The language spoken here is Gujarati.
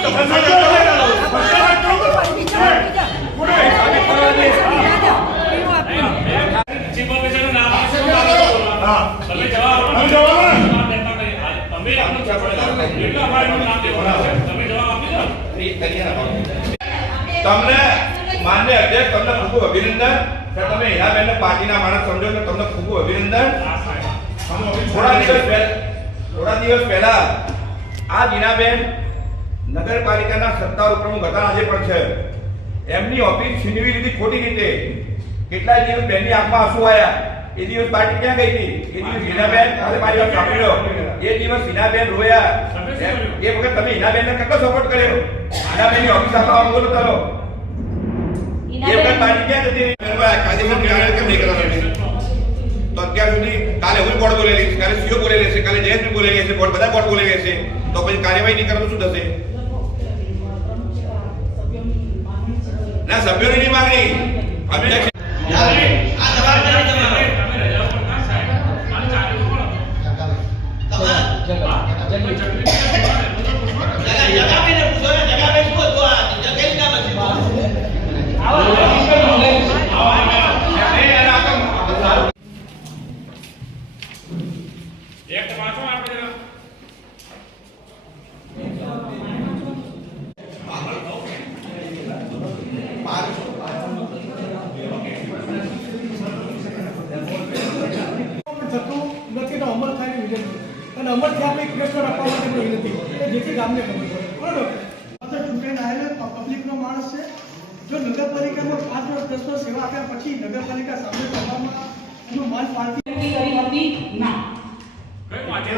તમને માન્ય અધ્યક્ષ તમને ખૂબ અભિનંદન કે તમે હીરાબેનને પાર્ટીના માણસ સમજો છો તમને ખૂબ અભિનંદન થોડા દિવસ પહેલા આ હીરાબેન નગરપાલિકાના સત્તાવાર પ્રમુખ હતા આજે પણ છે એમની ઓફિસ છીનવી લીધી ખોટી રીતે કેટલાય દિવસ બેનની આંખમાં આંસુ આવ્યા એ દિવસ પાર્ટી ક્યાં ગઈ હતી એ દિવસ હીરાબેન આજે મારી વાત સાંભળ્યો એ દિવસ હીરાબેન રોયા એ વખત તમે હીરાબેનને કેટલો સપોર્ટ કર્યો હીરાબેનની ઓફિસ આપવા બોલો ચાલો એ વખત પાર્ટી ક્યાં જતી કાયદેસર નિર્ણય કેમ નહીં કરવાનો તો અત્યાર સુધી કાલે હું બોર્ડ બોલેલી છે કાલે સીઓ બોલેલી છે કાલે જયેશભાઈ બોલેલી છે બોર્ડ બધા બોર્ડ બોલેલી છે તો પછી કાર્યવાહી નહીં કરો તો શું થશે ના સભ્યોની નહીં માંગણી અધ્યક્ષ આ જવાબદારી તમારી અમલ થાય ને વિનંતી અને અમલ થી આપણે ક્વેશ્ચન આપવા માટે વિનંતી જેથી ગામને ખબર પડે બરાબર ચૂંટાઈને આવેલા પબ્લિકનો માણસ છે જો નગરપાલિકામાં 5 વર્ષ 10 વર્ષ સેવા આપ્યા પછી નગરપાલિકા સામે કરવામાં એનું માલ પાર્ટી કરી હતી ના કઈ વાંચે